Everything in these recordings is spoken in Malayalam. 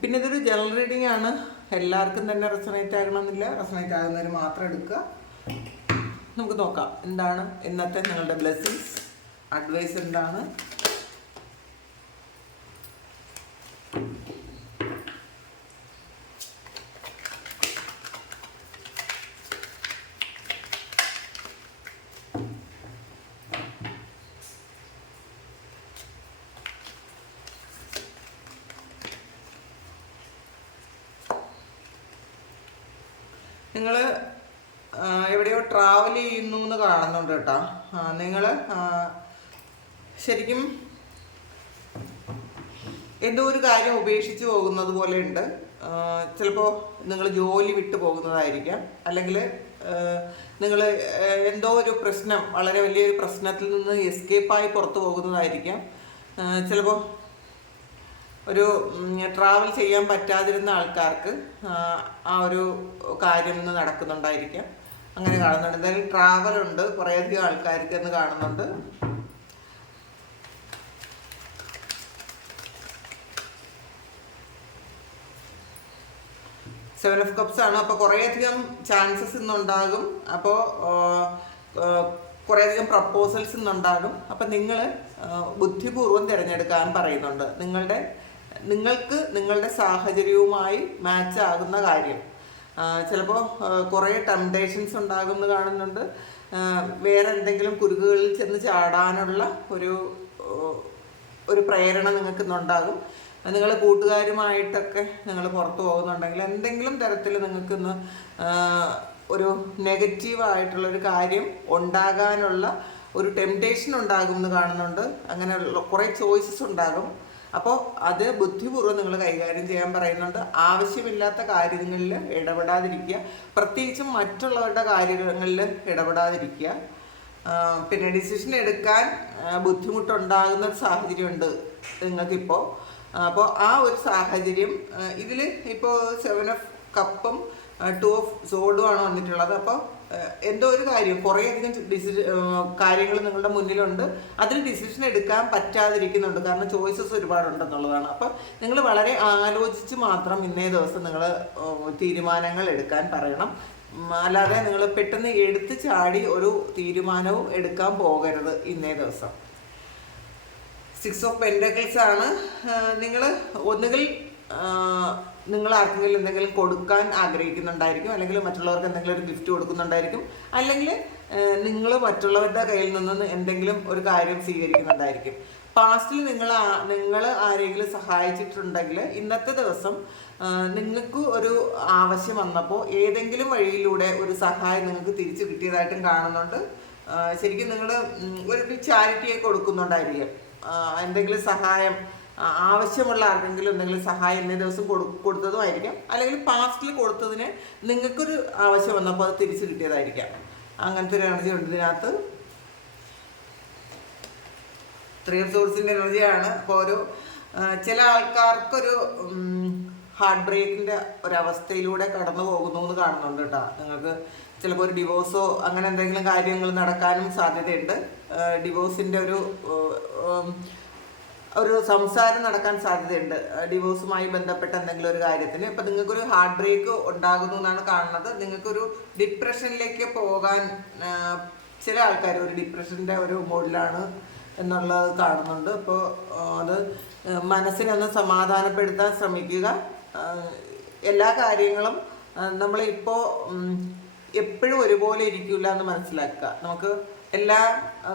പിന്നെ ഇതൊരു ജനറൽ റീഡിംഗ് ആണ്. എല്ലാവർക്കും തന്നെ റെസണേറ്റ് ആകണമെന്നില്ല. റെസണേറ്റ് ആകുന്നവർ മാത്രം എടുക്കുക. നമുക്ക് നോക്കാം. എന്താണ് ഇന്നത്തെ നിങ്ങളുടെ ബ്ലെസ്സിങ്സ്? അഡ്വൈസ് എന്താണ്? നിങ്ങൾ എവിടെയോ ട്രാവൽ ചെയ്യുന്നു എന്ന് കാണുന്നുണ്ട് കേട്ടോ. നിങ്ങൾ ശരിക്കും എന്തോ ഒരു കാര്യം ഉപേക്ഷിച്ച് പോകുന്നത് ഉണ്ട്. ചിലപ്പോൾ നിങ്ങൾ ജോലി വിട്ടു പോകുന്നതായിരിക്കാം. അല്ലെങ്കിൽ നിങ്ങൾ എന്തോ ഒരു പ്രശ്നം വളരെ വലിയൊരു പ്രശ്നത്തിൽ നിന്ന് എസ്കേപ്പായി പുറത്തു പോകുന്നതായിരിക്കാം. ചിലപ്പോൾ ഒരു ട്രാവൽ ചെയ്യാൻ പറ്റാതിരുന്ന ആൾക്കാർക്ക് ആ, ഒരു കാര്യം ഇന്ന് നടക്കുന്നുണ്ടായിരിക്കാം. അങ്ങനെ കാണുന്നുണ്ട്. എന്തായാലും ട്രാവൽ ഉണ്ട്. കുറേയധികം ആൾക്കാർക്ക് എന്ന് കാണുന്നുണ്ട്. സെവൻ ഓഫ് കപ്സ് ആണ്. അപ്പോൾ കുറേയധികം ചാൻസസ് ഇന്നുണ്ടാകും അപ്പോൾ കുറേയധികം പ്രപ്പോസൽസ് ഇന്നുണ്ടാകും അപ്പം നിങ്ങൾ ബുദ്ധിപൂർവം തിരഞ്ഞെടുക്കാൻ പറയുന്നുണ്ട്. നിങ്ങളുടെ നിങ്ങൾക്ക് നിങ്ങളുടെ സാഹചര്യവുമായി മാച്ച് ആകുന്ന കാര്യം. ചിലപ്പോൾ കുറേ ടെംപ്ടേഷൻസ് ഉണ്ടാകുന്നു കാണുന്നുണ്ട്. വേറെ എന്തെങ്കിലും കുരുക്കുകളിൽ ചെന്ന് ചാടാനുള്ള ഒരു ഒരു പ്രേരണ നിങ്ങൾക്ക് ഇന്നുണ്ടാകും. നിങ്ങൾ കൂട്ടുകാരുമായിട്ടൊക്കെ നിങ്ങൾ പുറത്തു പോകുന്നുണ്ടെങ്കിൽ എന്തെങ്കിലും തരത്തിൽ നിങ്ങൾക്കിന്ന് ഒരു നെഗറ്റീവായിട്ടുള്ളൊരു കാര്യം ഉണ്ടാകാനുള്ള ഒരു ടെംപ്ടേഷൻ ഉണ്ടാകും എന്ന് കാണുന്നുണ്ട്. അങ്ങനെയുള്ള കുറേ ചോയ്സസ് ഉണ്ടാകും. അപ്പോൾ അത് ബുദ്ധിപൂർവം നിങ്ങൾ കൈകാര്യം ചെയ്യാൻ പറയുന്നുണ്ട്. ആവശ്യമില്ലാത്ത കാര്യങ്ങളിൽ ഇടപെടാതിരിക്കുക. പ്രത്യേകിച്ചും മറ്റുള്ളവരുടെ കാര്യങ്ങളിൽ ഇടപെടാതിരിക്കുക. പിന്നെ ഡിസിഷൻ എടുക്കാൻ ബുദ്ധിമുട്ടുണ്ടാകുന്ന സാഹചര്യമുണ്ട് നിങ്ങൾക്കിപ്പോൾ. അപ്പോൾ ആ ഒരു സാഹചര്യം ഇതിൽ ഇപ്പോൾ സെവൻ ഓഫ് കപ്പും ടു ഓഫ് സോഡും ആണ് വന്നിട്ടുള്ളത്. അപ്പോൾ എന്തോ ഒരു കാര്യം. കുറേയധികം ഡിസിഷൻ കാര്യങ്ങൾ നിങ്ങളുടെ മുന്നിലുണ്ട്. അതിൽ ഡിസിഷൻ എടുക്കാൻ പറ്റാതിരിക്കുന്നുണ്ട്. കാരണം ചോയ്സസ് ഒരുപാടുണ്ടെന്നുള്ളതാണ്. അപ്പം നിങ്ങൾ വളരെ ആലോചിച്ച് മാത്രം ഇന്നേ ദിവസം നിങ്ങൾ തീരുമാനങ്ങൾ എടുക്കാൻ പറയണം. അല്ലാതെ നിങ്ങൾ പെട്ടെന്ന് എടുത്ത് ചാടി ഒരു തീരുമാനവും എടുക്കാൻ പോകരുത് ഇന്നേ ദിവസം. സിക്സ് ഓഫ് പെൻഡക്കിൾസ് ആണ്. നിങ്ങൾ ഒന്നുകിൽ നിങ്ങൾ ആർക്കെങ്കിലും എന്തെങ്കിലും കൊടുക്കാൻ ആഗ്രഹിക്കുന്നുണ്ടായിരിക്കും അല്ലെങ്കിൽ മറ്റുള്ളവർക്ക് എന്തെങ്കിലും ഒരു ഗിഫ്റ്റ് കൊടുക്കുന്നുണ്ടായിരിക്കും അല്ലെങ്കിൽ നിങ്ങൾ മറ്റുള്ളവരുടെ കയ്യിൽ നിന്ന് എന്തെങ്കിലും ഒരു കാര്യം സ്വീകരിക്കുന്നുണ്ടായിരിക്കും. പാസ്റ്റിൽ നിങ്ങൾ നിങ്ങൾ ആരെങ്കിലും സഹായിച്ചിട്ടുണ്ടെങ്കിൽ ഇന്നത്തെ ദിവസം നിങ്ങൾക്ക് ഒരു ആവശ്യം വന്നപ്പോൾ ഏതെങ്കിലും വഴിയിലൂടെ ഒരു സഹായം നിങ്ങൾക്ക് തിരിച്ചു കിട്ടിയതായിട്ടും കാണുന്നുണ്ട്. ശരിക്കും നിങ്ങൾ ഒരു ചാരിറ്റിയെ കൊടുക്കുന്നുണ്ടായിരിക്കും. എന്തെങ്കിലും സഹായം ആവശ്യമുള്ള ആർക്കെങ്കിലും എന്തെങ്കിലും സഹായം ഇന്നേ ദിവസം കൊടു കൊടുത്തതുമായിരിക്കാം അല്ലെങ്കിൽ പാസ്റ്റിൽ കൊടുത്തതിന് നിങ്ങൾക്കൊരു ആവശ്യം വന്നപ്പോൾ അത് തിരിച്ചു കിട്ടിയതായിരിക്കാം. അങ്ങനത്തെ ഒരു എനർജി ഉണ്ട് ഇതിനകത്ത്. ത്രീ സോഴ്സിന്റെ എനർജിയാണ് അപ്പോൾ ഒരു ചില ആൾക്കാർക്കൊരു ഹാർട്ട് ബ്രേക്കിന്റെ ഒരവസ്ഥയിലൂടെ കടന്നു പോകുന്നു എന്ന് കാണുന്നുണ്ട് കേട്ടോ. നിങ്ങൾക്ക് ചിലപ്പോൾ ഒരു ഡിവോഴ്സോ അങ്ങനെ എന്തെങ്കിലും കാര്യങ്ങൾ നടക്കാനും സാധ്യതയുണ്ട്. ഡിവോഴ്സിന്റെ ഒരു ഒരു സംസാരം നടക്കാൻ സാധ്യതയുണ്ട്. ഡിവോഴ്സുമായി ബന്ധപ്പെട്ട എന്തെങ്കിലും ഒരു കാര്യത്തിന്. ഇപ്പം നിങ്ങൾക്കൊരു ഹാർട്ട് ബ്രേക്ക് ഉണ്ടാകുന്നു എന്നാണ് കാണുന്നത്. നിങ്ങൾക്കൊരു ഡിപ്രഷനിലേക്ക് പോകാൻ ചില ആൾക്കാർ ഒരു ഡിപ്രഷന്റെ ഒരു മോഡിലാണ് എന്നുള്ളത് കാണുന്നുണ്ട്. അപ്പോൾ അത് മനസ്സിനൊന്ന് സമാധാനപ്പെടുത്താൻ ശ്രമിക്കുക. എല്ലാ കാര്യങ്ങളും നമ്മളിപ്പോൾ എപ്പോഴും ഒരുപോലെ ഇരിക്കില്ല എന്ന് മനസ്സിലാക്കുക. നമുക്ക് എല്ലാം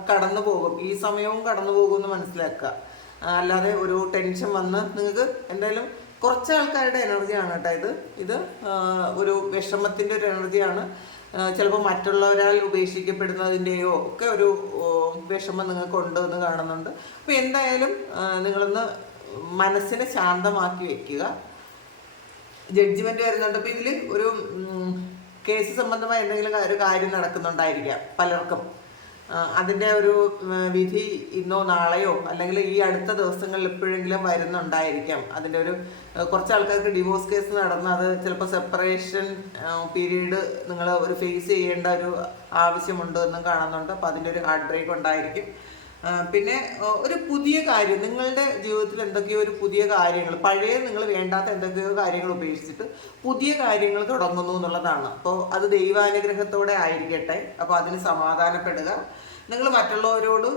കടന്നു പോകും ഈ സമയവും കടന്നു പോകുമെന്ന് മനസ്സിലാക്കുക. അല്ലാതെ ഒരു ടെൻഷൻ വന്ന് നിങ്ങൾക്ക് എന്തായാലും കുറച്ച് ആൾക്കാരുടെ എനർജിയാണ് കേട്ടോ ഇത്. ഇത് ഒരു വിഷമത്തിന്റെ ഒരു എനർജിയാണ്. ചിലപ്പോൾ മറ്റുള്ളവരാൽ ഉപേക്ഷിക്കപ്പെടുന്നതിന്റെയോ ഒക്കെ ഒരു വിഷമം നിങ്ങൾക്കുണ്ട് എന്ന് കാണുന്നുണ്ട്. അപ്പോൾ എന്തായാലും നിങ്ങളൊന്ന് മനസ്സിനെ ശാന്തമാക്കി വെക്കുക. ജഡ്ജ്മെന്റ് വരുന്നുണ്ട്. അപ്പോൾ ഇതിൽ ഒരു കേസ് സംബന്ധമായ എന്തെങ്കിലും ഒരു കാര്യം നടക്കുന്നുണ്ടായിരിക്കാം പലർക്കും. ആ, അതിന്റെ ഒരു വിധി ഇന്നോ നാളെയോ അല്ലെങ്കിൽ ഈ അടുത്ത ദിവസങ്ങളിൽ എപ്പോഴെങ്കിലും വരുന്നുണ്ടായിരിക്കാം. അതിന്റെ ഒരു കുറച്ച് ആൾക്കാർക്ക് ഡിവോഴ്സ് കേസ് നടന്ന് അത് ചിലപ്പോൾ സെപ്പറേഷൻ പീരീഡ് നിങ്ങൾ ഒരു ഫേസ് ചെയ്യേണ്ട ഒരു ആവശ്യമുണ്ട് എന്നും കാണുന്നുണ്ട്. അപ്പോൾ അതിന്റെ ഒരു ഹാർട്ട് ബ്രേക്ക് ഉണ്ടായിരിക്കും. പിന്നെ ഒരു പുതിയ കാര്യം. നിങ്ങളുടെ ജീവിതത്തിൽ എന്തൊക്കെയോ ഒരു പുതിയ കാര്യങ്ങൾ പഴയ നിങ്ങൾ വേണ്ടാത്ത എന്തൊക്കെയോ കാര്യങ്ങൾ ഉപേക്ഷിച്ചിട്ട് പുതിയ കാര്യങ്ങൾ തുടങ്ങുന്നു എന്നുള്ളതാണ്. അപ്പോൾ അത് ദൈവാനുഗ്രഹത്തോടെ ആയിരിക്കട്ടെ. അപ്പോൾ അതിന് സമാധാനപ്പെടുക. നിങ്ങൾ മറ്റുള്ളവരോട്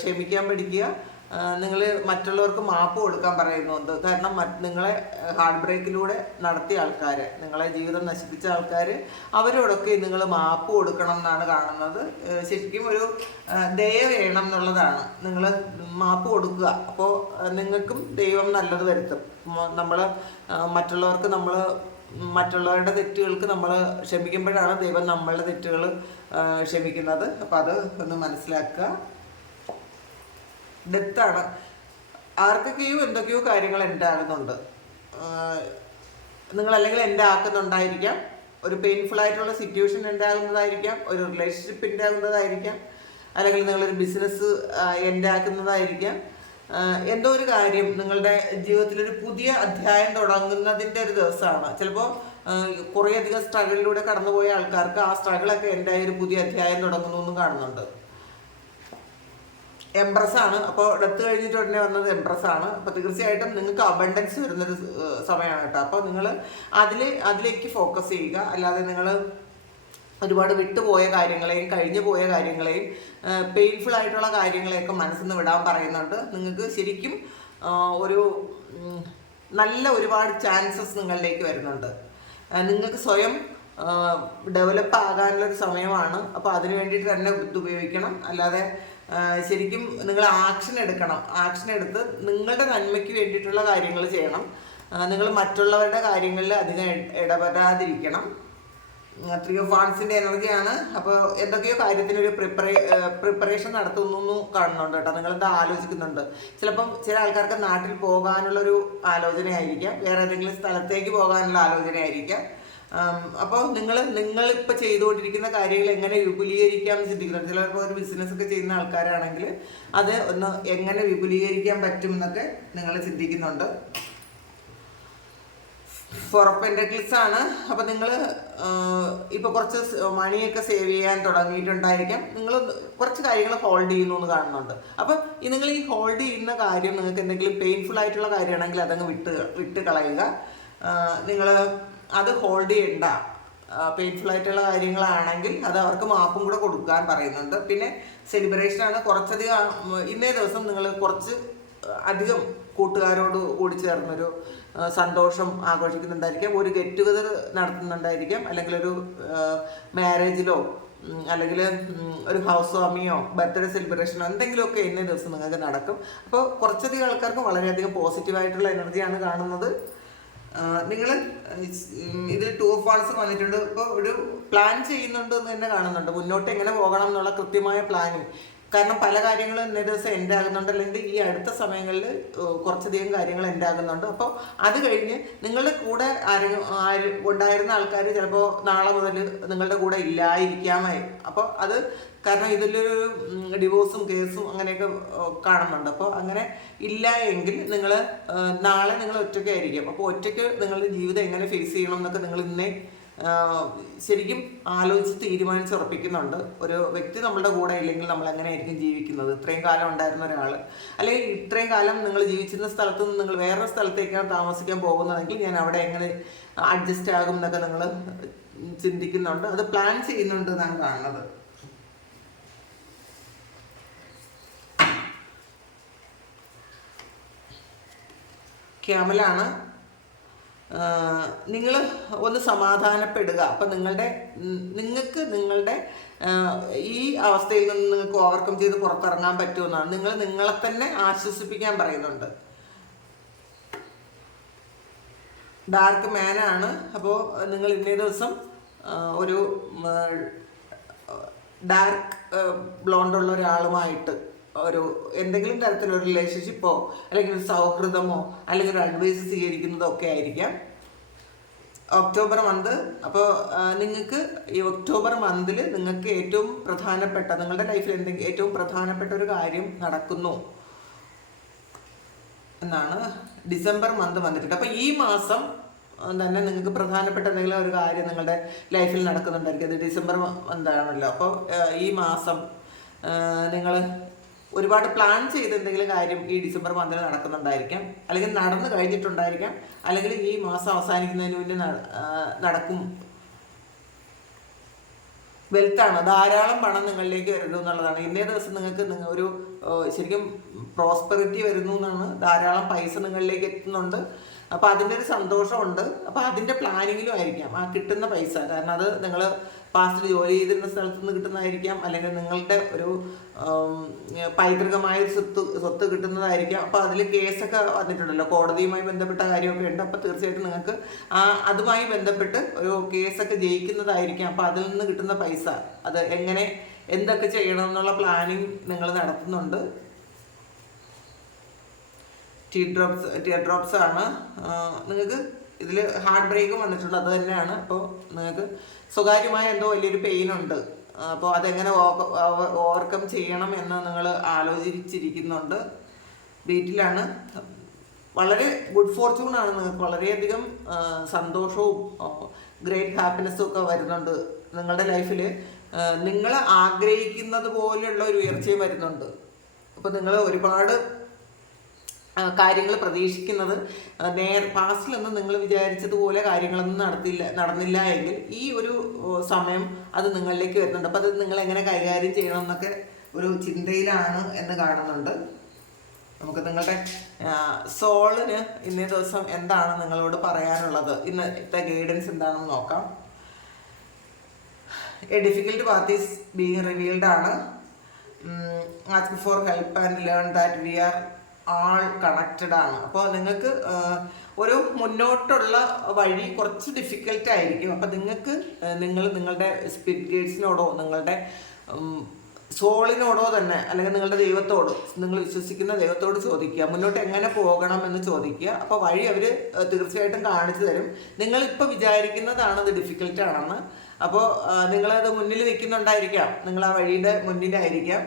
ക്ഷമിക്കാൻ പഠിക്കുക. നിങ്ങൾ മറ്റുള്ളവർക്ക് മാപ്പ് കൊടുക്കാൻ പറയുന്നുണ്ട് കാരണം നിങ്ങളെ ഹാർട്ട് ബ്രേക്കിലൂടെ നടത്തിയ ആൾക്കാർ നിങ്ങളെ ജീവിതം നശിപ്പിച്ച ആൾക്കാർ അവരോടൊക്കെ നിങ്ങൾ മാപ്പ് കൊടുക്കണം എന്നാണ് കാണുന്നത്. ശരിക്കും ഒരു ദയ വേണം എന്നുള്ളതാണ്. നിങ്ങൾ മാപ്പ് കൊടുക്കുക. അപ്പോൾ നിങ്ങൾക്കും ദൈവം നല്ലത് വരുത്തും. നമ്മൾ മറ്റുള്ളവർക്ക് നമ്മൾ മറ്റുള്ളവരുടെ തെറ്റുകൾക്ക് നമ്മൾ ക്ഷമിക്കുമ്പോഴാണ് ദൈവം നമ്മളുടെ തെറ്റുകൾ ക്ഷമിക്കുന്നത്. അപ്പോൾ അത് ഒന്ന് മനസ്സിലാക്കുക. ഡെത്താണ്. ആർക്കൊക്കെയോ എന്തൊക്കെയോ കാര്യങ്ങൾ എന്റെ ആകുന്നുണ്ട് നിങ്ങൾ അല്ലെങ്കിൽ എന്റെ ആക്കുന്നുണ്ടായിരിക്കാം. ഒരു പെയിൻഫുൾ ആയിട്ടുള്ള സിറ്റുവേഷൻ ഉണ്ടാകുന്നതായിരിക്കാം. ഒരു റിലേഷൻഷിപ്പ് ഉണ്ടാകുന്നതായിരിക്കാം. അല്ലെങ്കിൽ നിങ്ങളൊരു ബിസിനസ് എന്റെ ആക്കുന്നതായിരിക്കാം എന്തോ ഒരു കാര്യം നിങ്ങളുടെ ജീവിതത്തിൽ ഒരു പുതിയ അധ്യായം തുടങ്ങുന്നതിന്റെ ഒരു ദിവസമാണ്. ചിലപ്പോൾ കുറേയധികം സ്ട്രഗിളിലൂടെ കടന്നുപോയ ആൾക്കാർക്ക് ആ സ്ട്രഗിളൊക്കെ എന്റെ ഒരു പുതിയ അധ്യായം തുടങ്ങുന്നു എന്നും കാണുന്നുണ്ട്. എംപ്രസ് ആണ്. അപ്പോൾ ഡെത്ത് കഴിഞ്ഞിട്ട് ഉടനെ വന്നത് എംപ്രസ് ആണ്. അപ്പോൾ തീർച്ചയായിട്ടും നിങ്ങൾക്ക് അബണ്ടൻസ് വരുന്നൊരു സമയമാണ് കേട്ടോ. അപ്പോൾ നിങ്ങൾ അതിൽ അതിലേക്ക് ഫോക്കസ് ചെയ്യുക. അല്ലാതെ നിങ്ങൾ ഒരുപാട് വിട്ടുപോയ കാര്യങ്ങളെയും കഴിഞ്ഞു പോയ കാര്യങ്ങളെയും പെയിൻഫുൾ ആയിട്ടുള്ള കാര്യങ്ങളെയൊക്കെ മനസ്സിൽ നിന്ന് വിടാൻ പറയുന്നുണ്ട്. നിങ്ങൾക്ക് ശരിക്കും ഒരു നല്ല ഒരുപാട് ചാൻസസ് നിങ്ങളിലേക്ക് വരുന്നുണ്ട്. നിങ്ങൾക്ക് സ്വയം ഡെവലപ്പ് ആകാനുള്ള ഒരു സമയമാണ്. അപ്പോൾ അതിന് വേണ്ടിയിട്ട് തന്നെ ഇത് ഉപയോഗിക്കണം. അല്ലാതെ ശരിക്കും നിങ്ങൾ ആക്ഷൻ എടുക്കണം. ആക്ഷൻ എടുത്ത് നിങ്ങളുടെ നന്മയ്ക്ക് വേണ്ടിയിട്ടുള്ള കാര്യങ്ങൾ ചെയ്യണം. നിങ്ങൾ മറ്റുള്ളവരുടെ കാര്യങ്ങളിൽ അധികം ഇട- ഇടപെടാതിരിക്കണം. ത്രീ ഓഫ് വാൺസിന്റെ എനർജിയാണ് അപ്പോൾ എന്തൊക്കെയോ കാര്യത്തിനൊരു പ്രിപ്പറേ പ്രിപ്പറേഷൻ നടത്തുന്നു കാണുന്നുണ്ട് കേട്ടോ. നിങ്ങൾ എന്താ ആലോചിക്കുന്നുണ്ട്? ചിലപ്പം ചില ആൾക്കാർക്ക് നാട്ടിൽ പോകാനുള്ളൊരു ആലോചനയായിരിക്കാം. വേറെ ഏതെങ്കിലും സ്ഥലത്തേക്ക് പോകാനുള്ള ആലോചനയായിരിക്കാം. അപ്പോൾ നിങ്ങൾ നിങ്ങൾ ഇപ്പോൾ ചെയ്തുകൊണ്ടിരിക്കുന്ന കാര്യങ്ങൾ എങ്ങനെ വിപുലീകരിക്കാം എന്ന് ചിന്തിക്കുന്നുണ്ട് ചിലപ്പോൾ ഒരു ബിസിനസ് ഒക്കെ ചെയ്യുന്ന ആൾക്കാരാണെങ്കിൽ അത് ഒന്ന് എങ്ങനെ വിപുലീകരിക്കാൻ പറ്റും എന്നൊക്കെ നിങ്ങൾ ചിന്തിക്കുന്നുണ്ട്. ഫോർ ആണ്. അപ്പോൾ നിങ്ങൾ ഇപ്പോൾ കുറച്ച് മണിയൊക്കെ സേവ് ചെയ്യാൻ തുടങ്ങിയിട്ടുണ്ടായിരിക്കാം. നിങ്ങൾ കുറച്ച് കാര്യങ്ങൾ ഹോൾഡ് ചെയ്യുന്നു എന്ന് കാണുന്നുണ്ട്. അപ്പോൾ നിങ്ങൾ ഈ ഹോൾഡ് ചെയ്യുന്ന കാര്യം നിങ്ങൾക്ക് എന്തെങ്കിലും പെയിൻഫുൾ ആയിട്ടുള്ള കാര്യമാണെങ്കിൽ അതങ്ങ് വിട്ട് വിട്ട് കളയുക. നിങ്ങൾ അത് ഹോൾഡ് ചെയ്യണ്ട. പെയിൻഫുൾ ആയിട്ടുള്ള കാര്യങ്ങളാണെങ്കിൽ അത് അവർക്ക് മാപ്പും കൂടെ കൊടുക്കാൻ പറയുന്നുണ്ട്. പിന്നെ സെലിബ്രേഷൻ ആണ് കുറച്ചധികം ഇന്നേ ദിവസം നിങ്ങൾ കുറച്ച് അധികം കൂട്ടുകാരോട് കൂടി ചേർന്നൊരു സന്തോഷം ആഘോഷിക്കുന്നുണ്ടായിരിക്കാം. ഒരു ഗെറ്റ് ടുഗദർ നടത്തുന്നുണ്ടായിരിക്കാം. അല്ലെങ്കിൽ ഒരു മാരേജിലോ അല്ലെങ്കിൽ ഒരു ഹൗസ് വാമിയോ ബർത്ത്ഡേ സെലിബ്രേഷനോ എന്തെങ്കിലുമൊക്കെ ഇന്നേ ദിവസം നിങ്ങൾക്ക് നടക്കും. അപ്പോൾ കുറച്ചധികം ആൾക്കാർക്ക് വളരെയധികം പോസിറ്റീവായിട്ടുള്ള എനർജിയാണ് കാണുന്നത്. നിങ്ങൾ ഇതിൽ ടൂ ഫാൾസ് വന്നിട്ടുണ്ട്. ഇപ്പോൾ ഒരു പ്ലാൻ ചെയ്യുന്നുണ്ട് എന്ന് തന്നെ കാണുന്നുണ്ട്. മുന്നോട്ട് എങ്ങനെ പോകണം എന്നുള്ള കൃത്യമായ പ്ലാനിങ് കാരണം പല കാര്യങ്ങളും ഇന്നേ ദിവസം എന്റെ ആകുന്നുണ്ട് അല്ലെങ്കിൽ ഈ അടുത്ത സമയങ്ങളിൽ കുറച്ചധികം കാര്യങ്ങൾ എന്റെ ആകുന്നുണ്ട് അപ്പോൾ അത് കഴിഞ്ഞ് നിങ്ങളുടെ കൂടെ ആരെങ്കിലും ആര് ഉണ്ടായിരുന്ന ആൾക്കാർ ചിലപ്പോൾ നാളെ മുതൽ നിങ്ങളുടെ കൂടെ ഇല്ലായിരിക്കാമായി. അപ്പോൾ അത് കാരണം ഇതിലൊരു ഡിവോഴ്സും കേസും അങ്ങനെയൊക്കെ കാണുന്നുണ്ട്. അപ്പോൾ അങ്ങനെ ഇല്ല എങ്കിൽ നിങ്ങൾ നാളെ നിങ്ങൾ ഒറ്റയ്ക്കായിരിക്കും. അപ്പോൾ ഒറ്റയ്ക്ക് നിങ്ങളുടെ ജീവിതം എങ്ങനെ ഫേസ് ചെയ്യണം എന്നൊക്കെ നിങ്ങൾ ഇന്നേ ശരിക്കും ആലോചിച്ച് തീരുമാനിച്ച് ഉറപ്പിക്കുന്നുണ്ട്. ഒരു വ്യക്തി നമ്മുടെ കൂടെ ഇല്ലെങ്കിൽ നമ്മൾ എങ്ങനെയായിരിക്കും ജീവിക്കുന്നത്? ഇത്രയും കാലം ഉണ്ടായിരുന്ന ഒരാൾ അല്ലെങ്കിൽ ഇത്രയും കാലം നിങ്ങൾ ജീവിച്ചിരുന്ന സ്ഥലത്ത് നിന്ന് നിങ്ങൾ വേറെ സ്ഥലത്തേക്കാണ് താമസിക്കാൻ പോകുന്നതെങ്കിൽ ഞാൻ അവിടെ എങ്ങനെ അഡ്ജസ്റ്റ് ആകും എന്നൊക്കെ നിങ്ങൾ ചിന്തിക്കുന്നുണ്ട്. അത് പ്ലാൻ ചെയ്യുന്നുണ്ട് എന്നാണ് കാണുന്നത്. ക്യാമലാണ്. നിങ്ങൾ ഒന്ന് സമാധാനപ്പെടുക. അപ്പം നിങ്ങളുടെ നിങ്ങൾക്ക് നിങ്ങളുടെ ഈ അവസ്ഥയിൽ നിന്ന് നിങ്ങൾക്ക് ഓവർകം ചെയ്ത് പുറത്തിറങ്ങാൻ പറ്റുമെന്നാണ്. നിങ്ങൾ നിങ്ങളെ തന്നെ ആശ്വസിപ്പിക്കാൻ പറയുന്നുണ്ട്. ഡാർക്ക് മാനാണ് അപ്പോൾ നിങ്ങൾ ഇന്നേ ദിവസം ഒരു ഡാർക്ക് ബ്ലോണ്ടുള്ള ഒരാളുമായിട്ട് ഒരു എന്തെങ്കിലും തരത്തിലൊരു റിലേഷൻഷിപ്പോ അല്ലെങ്കിൽ ഒരു സൗഹൃദമോ അല്ലെങ്കിൽ ഒരു അഡ്വൈസ് സ്വീകരിക്കുന്നതോ ഒക്കെ ആയിരിക്കാം ഒക്ടോബർ മന്ത് അപ്പോൾ നിങ്ങൾക്ക് ഈ ഒക്ടോബർ മന്തിൽ നിങ്ങൾക്ക് ഏറ്റവും പ്രധാനപ്പെട്ട നിങ്ങളുടെ ലൈഫിൽ എന്തെങ്കിലും ഏറ്റവും പ്രധാനപ്പെട്ട ഒരു കാര്യം നടക്കുന്നു. എന്നാണ് ഡിസംബർ മന്ത് വന്നിട്ടുണ്ട് അപ്പോൾ ഈ മാസം തന്നെ നിങ്ങൾക്ക് പ്രധാനപ്പെട്ട എന്തെങ്കിലും ഒരു കാര്യം നിങ്ങളുടെ ലൈഫിൽ നടക്കുന്നുണ്ടായിരിക്കും. അത് ഡിസംബർ മന്താണല്ലോ അപ്പോൾ ഈ മാസം നിങ്ങൾ ഒരുപാട് പ്ലാൻ ചെയ്ത് എന്തെങ്കിലും കാര്യം ഈ ഡിസംബർ മന്തിൽ നടക്കുന്നുണ്ടായിരിക്കാം. അല്ലെങ്കിൽ നടന്നു കഴിഞ്ഞിട്ടുണ്ടായിരിക്കാം. അല്ലെങ്കിൽ ഈ മാസം അവസാനിക്കുന്നതിന് മുന്നേ നടക്കും. വെൽത്താണ്. ധാരാളം പണം നിങ്ങളിലേക്ക് വരുന്നു എന്നുള്ളതാണ്. ഇന്നേ ദിവസം നിങ്ങൾക്ക് നിങ്ങൾ ഒരു ശരിക്കും പ്രോസ്പെറിറ്റി വരുന്നു എന്നാണ് ധാരാളം പൈസ നിങ്ങളിലേക്ക് എത്തുന്നുണ്ട്. അപ്പോൾ അതിന്റെ ഒരു സന്തോഷമുണ്ട്. അപ്പോൾ അതിന്റെ പ്ലാനിങ്ങിലും ആയിരിക്കാം ആ കിട്ടുന്ന പൈസ. കാരണം അത് നിങ്ങൾ പാസ്റ്റ് ജോലി ചെയ്തിരുന്ന സ്ഥലത്ത് നിന്ന് കിട്ടുന്നതായിരിക്കാം. അല്ലെങ്കിൽ നിങ്ങളുടെ ഒരു പൈതൃകമായ ഒരു സ്വത്ത് സ്വത്ത് കിട്ടുന്നതായിരിക്കാം. അപ്പോൾ അതിൽ കേസൊക്കെ വന്നിട്ടുണ്ടല്ലോ. കോടതിയുമായി ബന്ധപ്പെട്ട കാര്യമൊക്കെ ഉണ്ട്. അപ്പോൾ തീർച്ചയായിട്ടും നിങ്ങൾക്ക് ആ അതുമായി ബന്ധപ്പെട്ട് ഒരു കേസൊക്കെ ജയിക്കുന്നതായിരിക്കാം. അപ്പോൾ അതിൽ നിന്ന് കിട്ടുന്ന പൈസ. അത് എങ്ങനെ എന്തൊക്കെ ചെയ്യണം എന്നുള്ള പ്ലാനിങ് നിങ്ങൾ നടത്തുന്നുണ്ട്. ടീ ഡ്രോപ്സ് ടീ ഡ്രോപ്സ് ആണ് നിങ്ങൾക്ക് ഇതിൽ ഹാർട്ട് ബ്രേക്കും വന്നിട്ടുണ്ട്. അത് തന്നെയാണ്. അപ്പോൾ നിങ്ങൾക്ക് സ്വകാര്യമായ എന്തോ വലിയൊരു പെയിൻ ഉണ്ട്. അപ്പോൾ അതെങ്ങനെ ഓവർകം ചെയ്യണം എന്ന് നിങ്ങൾ ആലോചിച്ചിരിക്കുന്നുണ്ട്. വീട്ടിലാണ്. വളരെ ഗുഡ് ഫോർച്യൂൺ ആണ് നിങ്ങൾക്ക്. വളരെയധികം സന്തോഷവും ഗ്രേറ്റ് ഹാപ്പിനെസ്സും ഒക്കെ വരുന്നുണ്ട് നിങ്ങളുടെ ലൈഫിൽ നിങ്ങൾ ആഗ്രഹിക്കുന്നത് പോലെയുള്ള ഒരു ഉയർച്ചയും വരുന്നുണ്ട്. അപ്പോൾ നിങ്ങൾ ഒരുപാട് കാര്യങ്ങൾ പ്രതീക്ഷിക്കുന്നത്. നേർ പാസ്റ്റിലൊന്നും നിങ്ങൾ വിചാരിച്ചതുപോലെ കാര്യങ്ങളൊന്നും നടത്തില്ല നടന്നില്ല എങ്കിൽ ഈ ഒരു സമയം അത് നിങ്ങളിലേക്ക് വരുന്നുണ്ട്. അപ്പോൾ അത് നിങ്ങൾ എങ്ങനെ കൈകാര്യം ചെയ്യണം എന്നൊക്കെ ഒരു ചിന്തയിലാണ് എന്ന് കാണുന്നുണ്ട്. നമുക്ക് നിങ്ങളുടെ സോളിന് ഇന്നേ ദിവസം എന്താണ് നിങ്ങളോട് പറയാനുള്ളത്? ഇന്നത്തെ ഗൈഡൻസ് എന്താണെന്ന് നോക്കാം. A difficult path is being revealed ആണ്. Ask for help and learn that we are all connected ആണ്. അപ്പോൾ നിങ്ങൾക്ക് ഒരു മുന്നോട്ടുള്ള വഴി കുറച്ച് ഡിഫിക്കൽട്ട് ആയിരിക്കും. അപ്പോൾ നിങ്ങൾക്ക് നിങ്ങൾ നിങ്ങളുടെ സ്പിരിറ്റ് ഗൈഡ്സിനോടോ നിങ്ങളുടെ സോളിനോടോ തന്നെ അല്ലെങ്കിൽ നിങ്ങളുടെ ദൈവത്തോട് നിങ്ങൾ വിശ്വസിക്കുന്ന ദൈവത്തോട് ചോദിക്കുക. മുന്നോട്ട് എങ്ങനെ പോകണം എന്ന് ചോദിക്കുക. അപ്പോൾ വഴി അവർ തീർച്ചയായിട്ടും കാണിച്ചു തരും. നിങ്ങളിപ്പോൾ വിചാരിക്കുന്നതാണ് അത് ഡിഫിക്കൽട്ട് ആണെന്ന്. അപ്പോൾ നിങ്ങളത് മുന്നിൽ നിൽക്കുന്നുണ്ടായിരിക്കാം. നിങ്ങൾ ആ വഴിയുടെ മുന്നിലായിരിക്കാം.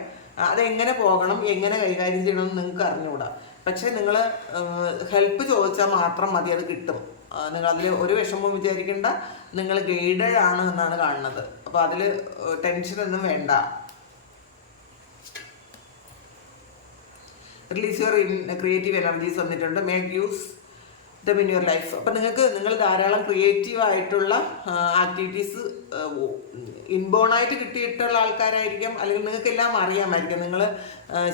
അതെങ്ങനെ പോകണം എങ്ങനെ കൈകാര്യം ചെയ്യണം എന്ന് നിങ്ങൾക്ക് അറിഞ്ഞുകൂടാ. പക്ഷേ നിങ്ങൾ ഹെൽപ്പ് ചോദിച്ചാൽ മാത്രം മതി അത് കിട്ടും. നിങ്ങൾ അതിൽ ഒരു വിഷമവും വിചാരിക്കേണ്ട. നിങ്ങൾ ഗൈഡഡ് ആണ് എന്നാണ് കാണുന്നത്. അപ്പോൾ അതിൽ ടെൻഷനൊന്നും വേണ്ട. റിലീസ് യുവർ ക്രിയേറ്റീവ് എനർജീസ് വന്നിട്ടുണ്ട്. Make use them in your life അപ്പം നിങ്ങൾക്ക് നിങ്ങൾ ധാരാളം ക്രിയേറ്റീവ് ആയിട്ടുള്ള ആക്ടിവിറ്റീസ് ഇൻബോൺ ആയിട്ട് കിട്ടിയിട്ടുള്ള ആൾക്കാരായിരിക്കാം. അല്ലെങ്കിൽ നിങ്ങൾക്ക് എല്ലാം അറിയാമായിരിക്കും നിങ്ങൾ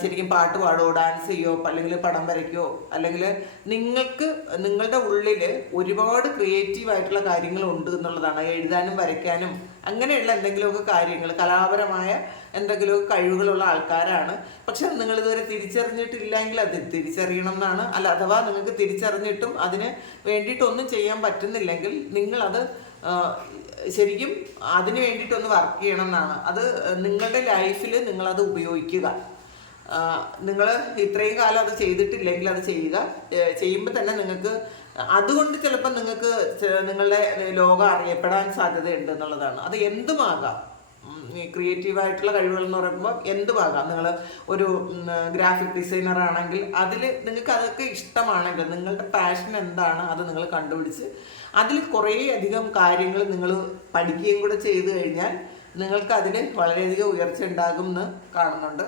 ശരിക്കും പാട്ട് പാടുമോ ഡാൻസ് ചെയ്യോ അല്ലെങ്കിൽ പടം വരയ്ക്കോ അല്ലെങ്കിൽ നിങ്ങൾക്ക് നിങ്ങളുടെ ഉള്ളിൽ ഒരുപാട് ക്രിയേറ്റീവ് ആയിട്ടുള്ള കാര്യങ്ങൾ ഉണ്ട് എന്നുള്ളതാണ്. എഴുതാനും വരയ്ക്കാനും അങ്ങനെയുള്ള എന്തെങ്കിലുമൊക്കെ കാര്യങ്ങൾ കലാപരമായ എന്തെങ്കിലുമൊക്കെ കഴിവുകളുള്ള ആൾക്കാരാണ്. പക്ഷെ നിങ്ങൾ ഇതുവരെ തിരിച്ചറിഞ്ഞിട്ടില്ലെങ്കിൽ അത് തിരിച്ചറിയണം എന്നാണ് അല്ല അഥവാ നിങ്ങൾക്ക് തിരിച്ചറിഞ്ഞിട്ടും അതിന് വേണ്ടിയിട്ടൊന്നും ചെയ്യാൻ പറ്റുന്നില്ലെങ്കിൽ നിങ്ങളത് ശരിക്കും അതിന് വേണ്ടിയിട്ടൊന്ന് വർക്ക് ചെയ്യണം എന്നാണ് അത് നിങ്ങളുടെ ലൈഫിൽ നിങ്ങളത് ഉപയോഗിക്കുക. നിങ്ങൾ ഇത്രയും കാലം അത് ചെയ്തിട്ടില്ലെങ്കിൽ അത് ചെയ്യുക. ചെയ്യുമ്പോൾ തന്നെ നിങ്ങൾക്ക് അതുകൊണ്ട് ചിലപ്പോൾ നിങ്ങൾക്ക് നിങ്ങളുടെ ലോകം അറിയപ്പെടാൻ സാധ്യതയുണ്ട് എന്നുള്ളതാണ്. അത് എന്തുമാകാം? ഉം, ഈ ക്രിയേറ്റീവ് ആയിട്ടുള്ള കഴിവുകൾ എന്ന് പറയുമ്പോൾ എന്ത് ഭാഗം? നിങ്ങൾ ഒരു ഗ്രാഫിക് ഡിസൈനർ ആണെങ്കിൽ അതിൽ നിങ്ങൾക്ക് അതൊക്കെ ഇഷ്ടമാണെങ്കിൽ നിങ്ങളുടെ പാഷൻ എന്താണ് അത് നിങ്ങൾ കണ്ടുപിടിച്ച് അതിൽ കുറേ അധികം കാര്യങ്ങൾ നിങ്ങൾ പഠിക്കുകയും കൂടെ ചെയ്തു കഴിഞ്ഞാൽ നിങ്ങൾക്ക് അതിന് വളരെയധികം ഉയർച്ച ഉണ്ടാകും എന്ന് കാണുന്നുണ്ട്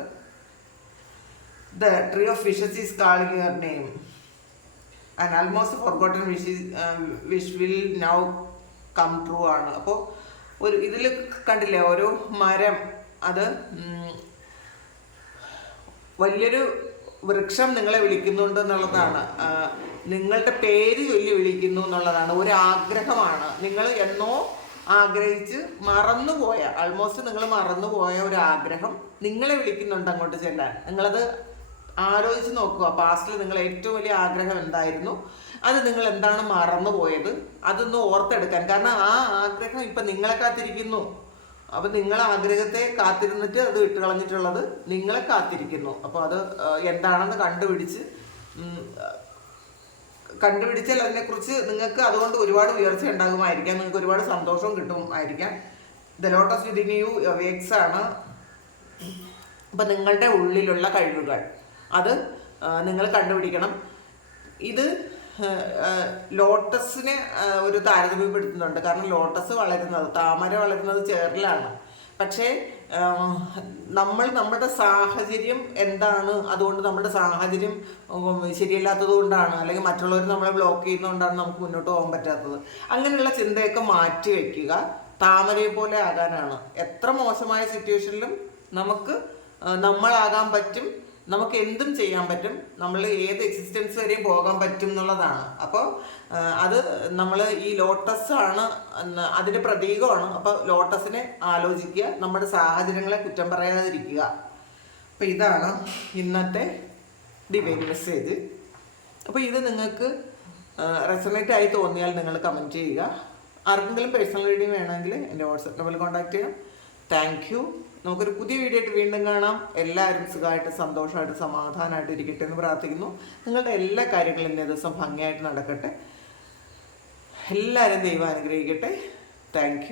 the tree of wishes is calling your name and almost forgotten wish wish will now come true ആണ്. അപ്പോൾ ഒരു ഇതിൽ കണ്ടില്ലേ ഒരു മരം അത് വലിയൊരു വൃക്ഷം നിങ്ങളെ വിളിക്കുന്നുണ്ട് എന്നുള്ളതാണ്. നിങ്ങളുടെ പേര് ചൊല്ലി വിളിക്കുന്നു എന്നുള്ളതാണ്. ഒരു ആഗ്രഹമാണ് നിങ്ങൾ എന്നോ ആഗ്രഹിച്ച് മറന്നുപോയ ആൾമോസ്റ്റ് നിങ്ങൾ മറന്നുപോയ ഒരു ആഗ്രഹം നിങ്ങളെ വിളിക്കുന്നുണ്ട് അങ്ങോട്ട് ചെല്ലാൻ. നിങ്ങളത് ആലോചിച്ച് നോക്കുക. പാസ്റ്റിൽ നിങ്ങൾ ഏറ്റവും വലിയ ആഗ്രഹം എന്തായിരുന്നു? അത് നിങ്ങൾ എന്താണ് മറന്നു പോയത് അതൊന്ന് ഓർത്തെടുക്കാൻ. കാരണം ആ ആഗ്രഹം ഇപ്പം നിങ്ങളെ കാത്തിരിക്കുന്നു. അപ്പം നിങ്ങൾ ആഗ്രഹത്തെ കാത്തിരുന്നിട്ട് അത് ഇട്ട് കളഞ്ഞിട്ടുള്ളത് നിങ്ങളെ കാത്തിരിക്കുന്നു. അപ്പോൾ അത് എന്താണെന്ന് കണ്ടുപിടിച്ച് കണ്ടുപിടിച്ചാൽ അതിനെക്കുറിച്ച് നിങ്ങൾക്ക് അതുകൊണ്ട് ഒരുപാട് ഉയർച്ച ഉണ്ടാകുമായിരിക്കാം. നിങ്ങൾക്ക് ഒരുപാട് സന്തോഷവും കിട്ടുമായിരിക്കാം the lotus within you wakes ആണ്. അപ്പം നിങ്ങളുടെ ഉള്ളിലുള്ള കഴിവുകൾ. അത് നിങ്ങൾ കണ്ടുപിടിക്കണം. ഇത് ലോട്ടസിനെ ഒരു താരതമ്യപ്പെടുത്തുന്നുണ്ട്. കാരണം ലോട്ടസ് വളരുന്നത് താമര വളരുന്നത് ചേറിലാണ് പക്ഷേ നമ്മൾ നമ്മുടെ സാഹചര്യം എന്താണ്? അതുകൊണ്ട് നമ്മുടെ സാഹചര്യം ശരിയല്ലാത്തത് കൊണ്ടാണ്. അല്ലെങ്കിൽ മറ്റുള്ളവർ നമ്മളെ ബ്ലോക്ക് ചെയ്യുന്നതുകൊണ്ടാണ് നമുക്ക് മുന്നോട്ട് പോകാൻ പറ്റാത്തത്. അങ്ങനെയുള്ള ചിന്തയൊക്കെ മാറ്റി വയ്ക്കുക താമരയെ പോലെ ആകാനാണ്. എത്ര മോശമായ സിറ്റുവേഷനിലും നമുക്ക് നമ്മളാകാൻ പറ്റും. നമുക്ക് എന്തും ചെയ്യാൻ പറ്റും. നമ്മൾ ഏത് എക്സിസ്റ്റൻസ് വരെയും പോകാൻ പറ്റും എന്നുള്ളതാണ്. അപ്പോൾ അത് നമ്മൾ ഈ ലോട്ടസ് ആണ് അതിന്റെ പ്രതീകമാണ്. അപ്പോൾ ലോട്ടസിനെ ആലോചിക്കുക നമ്മുടെ സാഹചര്യങ്ങളെ കുറ്റം പറയാതിരിക്കുക. അപ്പോൾ ഇതാണ് ഇന്നത്തെ ഡിവൈൻ മെസ്സേജ് അപ്പോൾ ഇത് നിങ്ങൾക്ക് റെസണേറ്റ് ആയി തോന്നിയാൽ നിങ്ങൾ കമന്റ് ചെയ്യുക. ആർക്കെങ്കിലും പേഴ്സണൽ റീഡിങ് വേണമെങ്കിൽ എന്റെ വാട്സപ്പ് നമ്പറിൽ കോൺടാക്ട് ചെയ്യാം. താങ്ക് നമുക്കൊരു പുതിയ വീഡിയോ ആയിട്ട് വീണ്ടും കാണാം. എല്ലാവരും സുഖമായിട്ട് സന്തോഷമായിട്ട് സമാധാനമായിട്ട് ഇരിക്കട്ടെ എന്ന് പ്രാർത്ഥിക്കുന്നു. നിങ്ങളുടെ എല്ലാ കാര്യങ്ങളും ഇന്നേ ദിവസം ഭംഗിയായിട്ട് നടക്കട്ടെ. എല്ലാവരും ദൈവം അനുഗ്രഹിക്കട്ടെ. താങ്ക്